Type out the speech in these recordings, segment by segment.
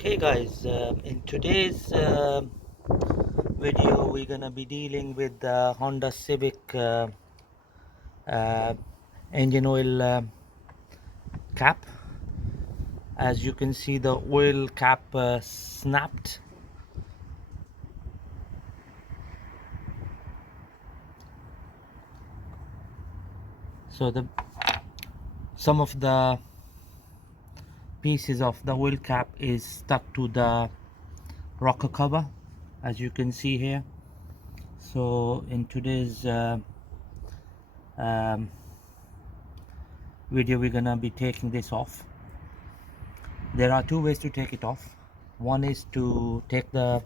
Okay guys, in today's video we're gonna be dealing with the Honda Civic uh, engine oil cap. As you can see, the oil cap snapped. So some of the pieces of the oil cap is stuck to the rocker cover, as you can see here. So in today's um, video we're gonna be taking this off. There are two ways to take it off. One is to take the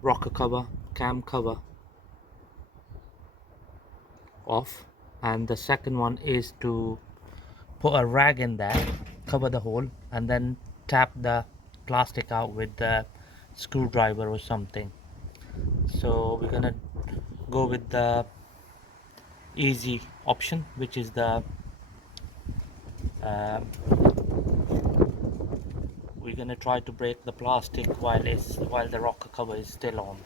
rocker cover, cam cover off, and the second one is to put a rag in there, cover the hole, and then tap the plastic out with the screwdriver or something. So we're gonna go with the easy option, which is the uh, we're gonna try to break the plastic while the rocker cover is still on.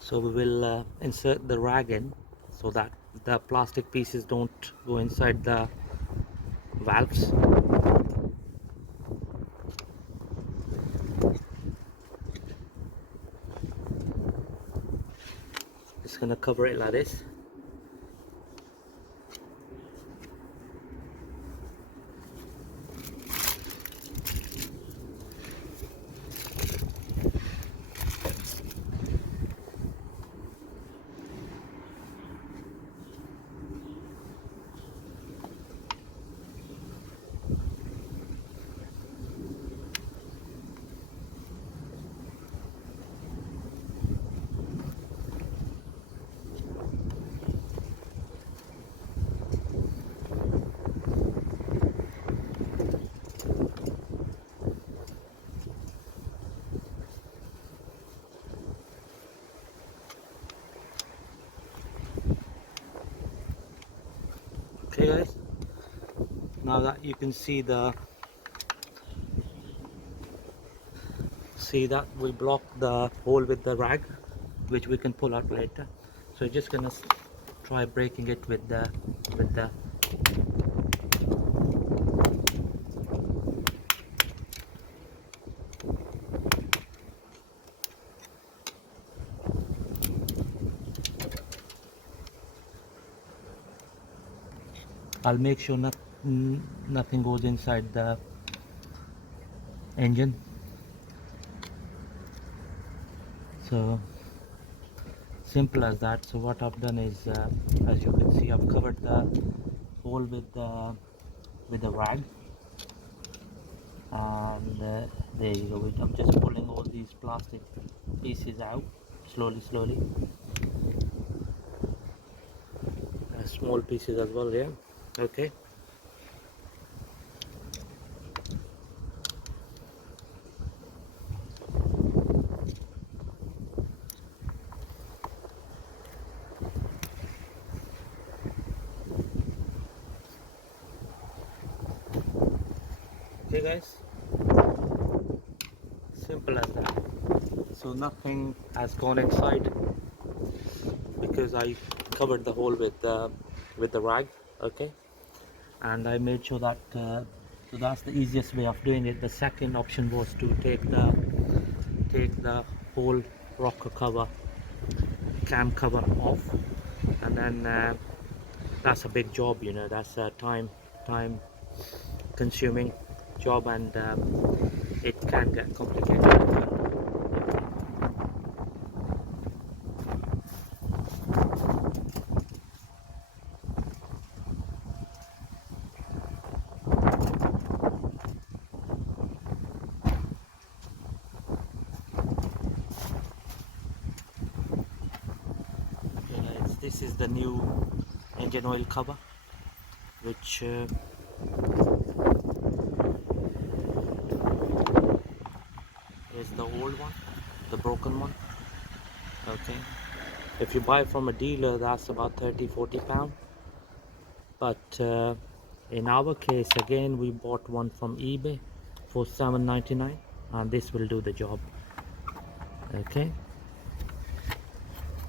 So we will insert the rag in so that the plastic pieces don't go inside the valves. Just gonna cover it like this. Okay guys, now that you can see that we blocked the hole with the rag, which we can pull out later. So we're just gonna try breaking it with the I'll make sure nothing goes inside the engine. So simple as that. So what I've done is, as you can see, I've covered the hole with the rag, and there you go. I'm just pulling all these plastic pieces out slowly. Small pieces as well, yeah. Okay. Okay guys, simple as that. So nothing has gone inside because I covered the hole with the rag. Okay, and I made sure that so that's the easiest way of doing it. The second option was to take the whole rocker cover, cam cover off, and then that's a big job, you know. That's a time consuming job, and it can get complicated. This is the new engine oil cover, which the old one, the broken one. Okay, if you buy from a dealer, that's about 30-40 pound, but in our case, again, we bought one from eBay for 7.99, and this will do the job. Okay,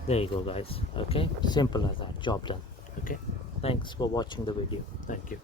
there you go, guys. Okay, simple as that, job done. Okay, thanks for watching the video. Thank you.